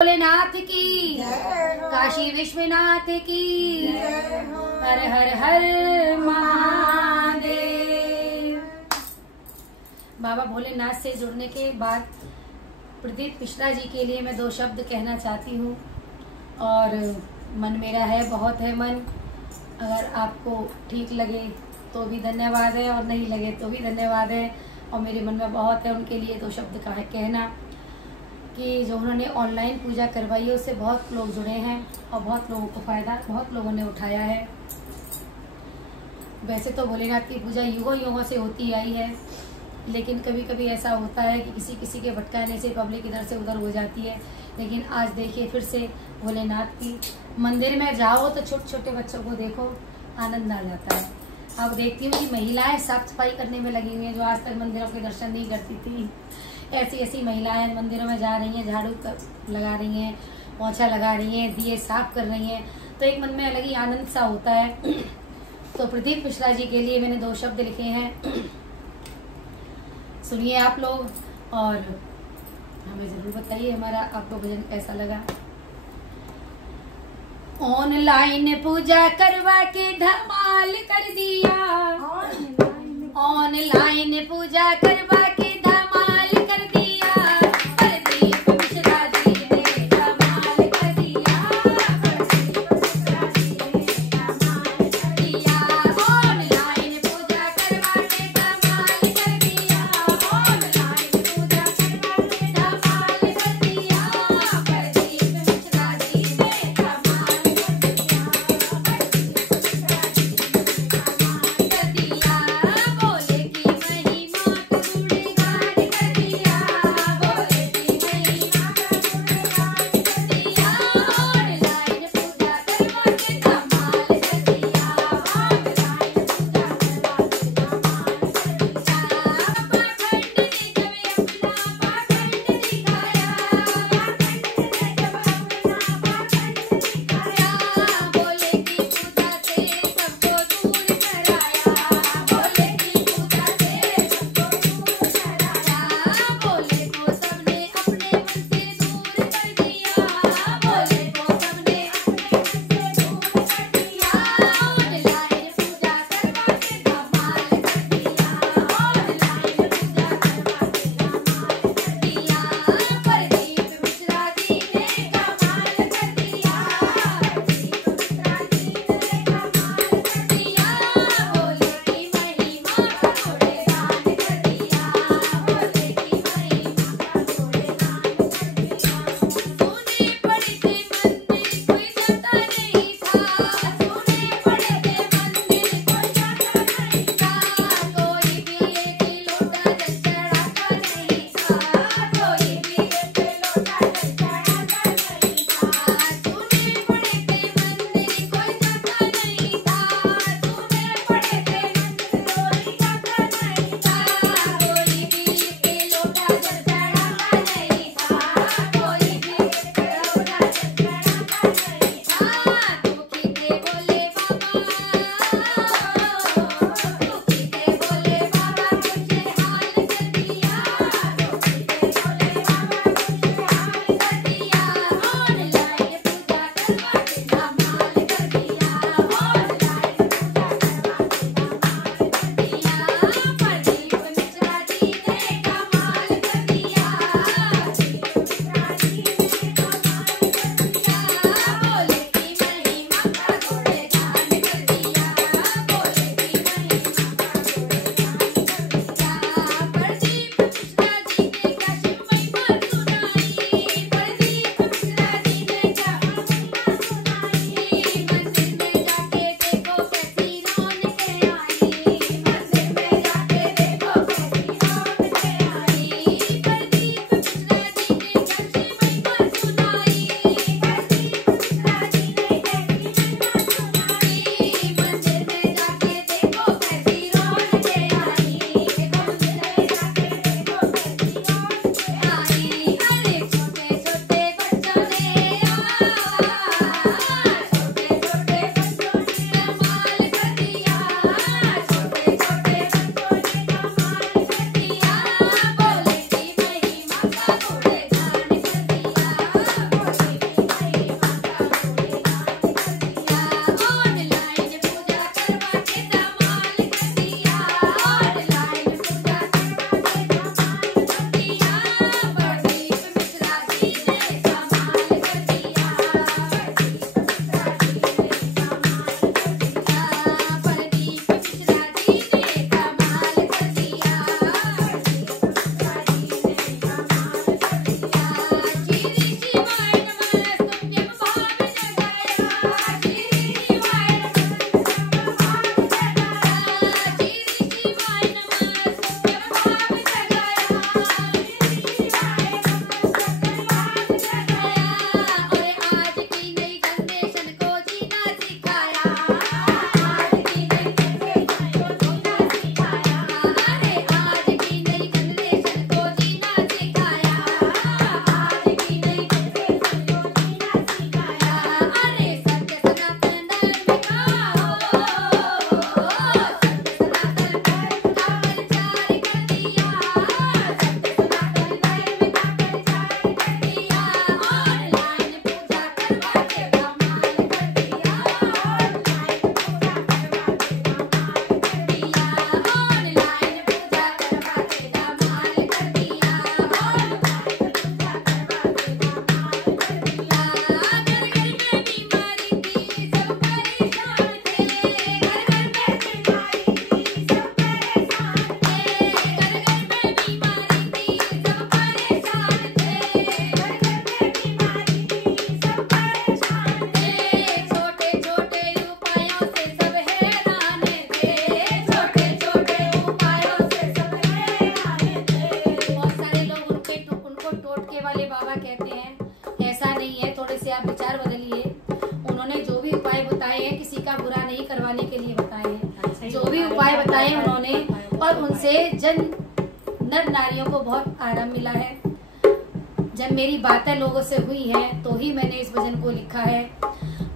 भोलेनाथ की, काशी विश्वनाथ की, हर हर हर महादेव। बाबा भोलेनाथ से जुड़ने के बाद प्रदीप मिश्रा जी के लिए मैं दो शब्द कहना चाहती हूँ। और मन मेरा है, बहुत है मन। अगर आपको ठीक लगे तो भी धन्यवाद है और नहीं लगे तो भी धन्यवाद है। और मेरे मन में बहुत है उनके लिए दो शब्द का है कहना कि जो उन्होंने ऑनलाइन पूजा करवाई है उससे बहुत लोग जुड़े हैं और बहुत लोगों को फ़ायदा बहुत लोगों ने उठाया है। वैसे तो भोलेनाथ की पूजा युगों से होती आई है, लेकिन कभी कभी ऐसा होता है कि किसी किसी के भटकाने से पब्लिक इधर से उधर हो जाती है। लेकिन आज देखिए फिर से भोलेनाथ की मंदिर में जाओ तो छोटे छोटे बच्चों को देखो, आनंद आ जाता है। अब देखती हूँ कि महिलाएं साफ सफाई करने में लगी हुई हैं, जो आज तक मंदिरों के दर्शन नहीं करती थी। ऐसी ऐसी महिलाएं मंदिरों में जा रही हैं, झाड़ू लगा रही हैं, पोछा लगा रही हैं, दिए साफ कर रही हैं, तो एक मन में अलग ही आनंद सा होता है। तो प्रदीप मिश्रा जी के लिए मैंने दो शब्द लिखे हैं, सुनिए आप लोग और हमें जरूर बताइए हमारा आपको भजन कैसा लगा। ऑनलाइन पूजा करवा के धमाल कर दिया, ऑनलाइन पूजा करवा के धमाल कर दिया, प्रदीप मिश्रा जी ने धमाल कर दिया, प्रदीप मिश्रा जी ने धमाल कर दिया। ऑनलाइन पूजा करवा के धमाल कर दिया, ऑनलाइन पूजा करवा के धमाल कर दिया, प्रदीप मिश्रा जी ने धमाल कर दिया, प्रदीप मिश्रा जी ने धमाल कर दिया। बोले की महिमा से आप विचार बदलिए। उन्होंने जो भी उपाय बताए हैं किसी का बुरा नहीं करवाने के लिए बताए हैं, जो भी उपाय बताए उन्होंने, और उनसे जन नर नारियों को बहुत आराम मिला है। जब मेरी बातें लोगों से हुई हैं तो ही मैंने इस भजन को लिखा है,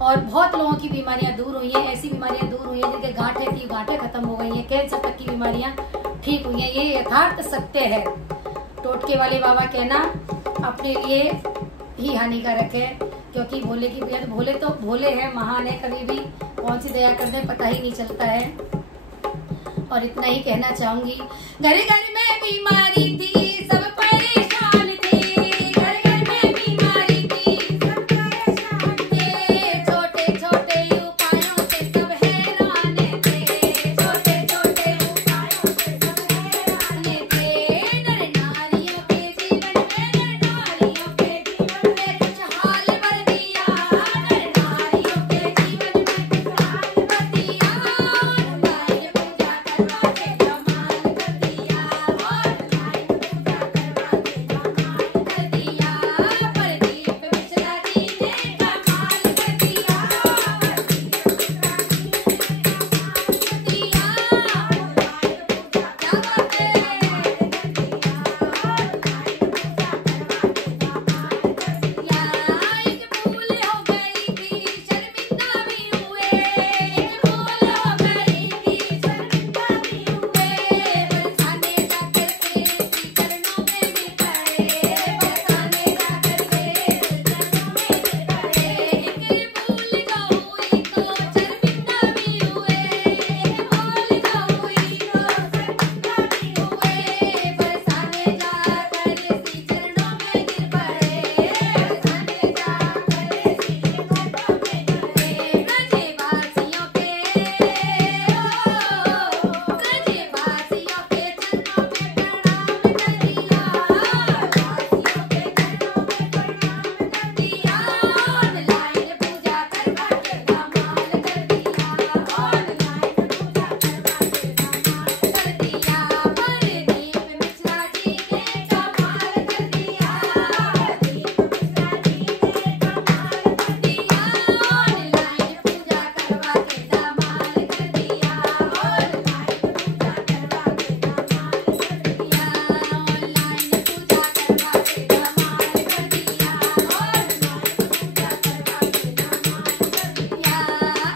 और बहुत लोगों की बीमारियां दूर हुई हैं। ऐसी बीमारियां दूर हुई हैं जिनके गांठें थी, गांठें खत्म हो गई हैं, कैंसर तक की बीमारियां ठीक हुई हैं। ये यथार्थ सत्य है। टोटके वाले बाबा कहना अपने लिए ही हानिकारक है, क्योंकि भोले की बेहद भोले तो भोले हैं, महान है, कभी भी कौन सी दया कर दे पता ही नहीं चलता है। और इतना ही कहना चाहूंगी, घर घर में बीमारी थी, सब परेशान थे, घर घर में बीमारी थी, सब परेशान थे, छोटे छोटे उपायों से सब हैरान थे, छोटे छोटे उपायों से सब हैरान थे। नर नारियों के जीवन में, नर नारियों के जीवन में खुशहाल भर दिया, नर नारियों के जीवन में खुशहाल भर दिया। ऑनलाइन पूजा करवा के कमाल कर दिया, ऑनलाइन पूजा करवा के कमाल कर दिया। प्रदीप मिश्रा जी ने कमाल कर दिया, प्रदीप मिश्रा जी ने कमाल कर दिया। ऑनलाइन पूजा क्या बात है कर दिया, ऑनलाइन पूजा करवा के कमाल कर दिया। एक भूल हो गई थी, शर्मिंदा भी हुए, एक भूल हो गई थी, शर्मिंदा भी हुए। बरसाने जाकर तेरे चरणों में भी पड़े, बरसाने जाकर तेरे चरणों में भी पड़े। एक भूल जो हुई तो शर्मिंदा भी हुए, एक भूल जो हुई तो शर्मिंदा भी हुए। बरसाने जाकर इसी चरणों में गिर पड़े, बरसाने जाकर इसी चरणों में गिर पड़े। ब्रजवासियों के ब्रजवासियों के चरणों में प्रणाम कर दिया, वासियों के चरणों में प्रणाम कर दिया। ऑनलाइन पूजा करवा के कमाल कर दिया, ऑनलाइन पूजा करवा के कमाल कर दिया। प्रदीप मिश्रा जी ने कमाल कर दिया, प्रदीप मिश्रा जी ने कमाल कर दिया। ऑनलाइन पूजा करवा के कमाल कर दिया, ऑनलाइन पूजा करवा के कमाल कर दिया, ऑनलाइन पूजा करवा के कमाल कर दिया, ऑनलाइन पूजा करवा के कमाल कर दिया।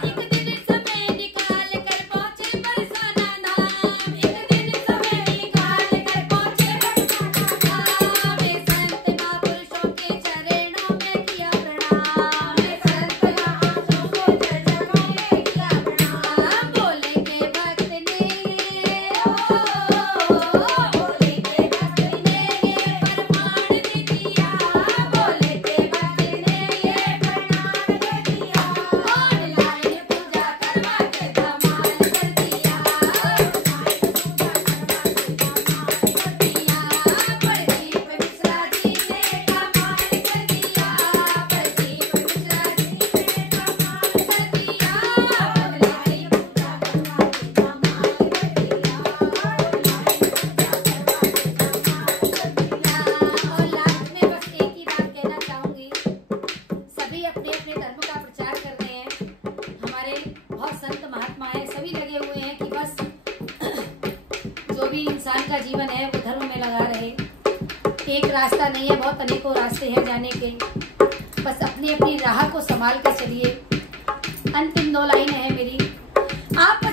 एक दिन समय निकाल कर पहुंचे बरसाना धाम, एक दिन समय निकाल कर पहुंचे बरसाना धाम। संत महापुरुषों के चरणों में किया प्रणाम, संत महापुरुषों के चरणों में किया प्रणाम। भोले के भक्त ने भोले के भक्त ने ये प्रमाण दे दिया, भोले के भक्त ने ये प्रमाण दे दिया। ऑनलाइन पूजा करवा के कमाल कर दिया, ऑनलाइन पूजा करवा के कमाल कर दिया। प्रदीप मिश्रा जी ने कमाल कर दिया, प्रदीप मिश्रा जी ने कमाल कर दिया। ऑनलाइन पूजा करवा के कमाल कर दिया, ऑनलाइन पूजा करवा के कमाल कर दिया। और लास्ट में बस एक ही बात कहना चाहूंगी, सभी अपने अपने धर्म का प्रचार कर रहे हैं। हमारे बहुत संत महात्मा हैं, सभी लगे हुए हैं कि बस जो भी इंसान का जीवन है वो धर्म में लगा रहे। एक रास्ता नहीं है, बहुत अनेकों रास्ते हैं जाने के। बस अपनी अपनी राह को संभाल कर चलिए। अंतिम 2 लाइनें हैं मेरी। आप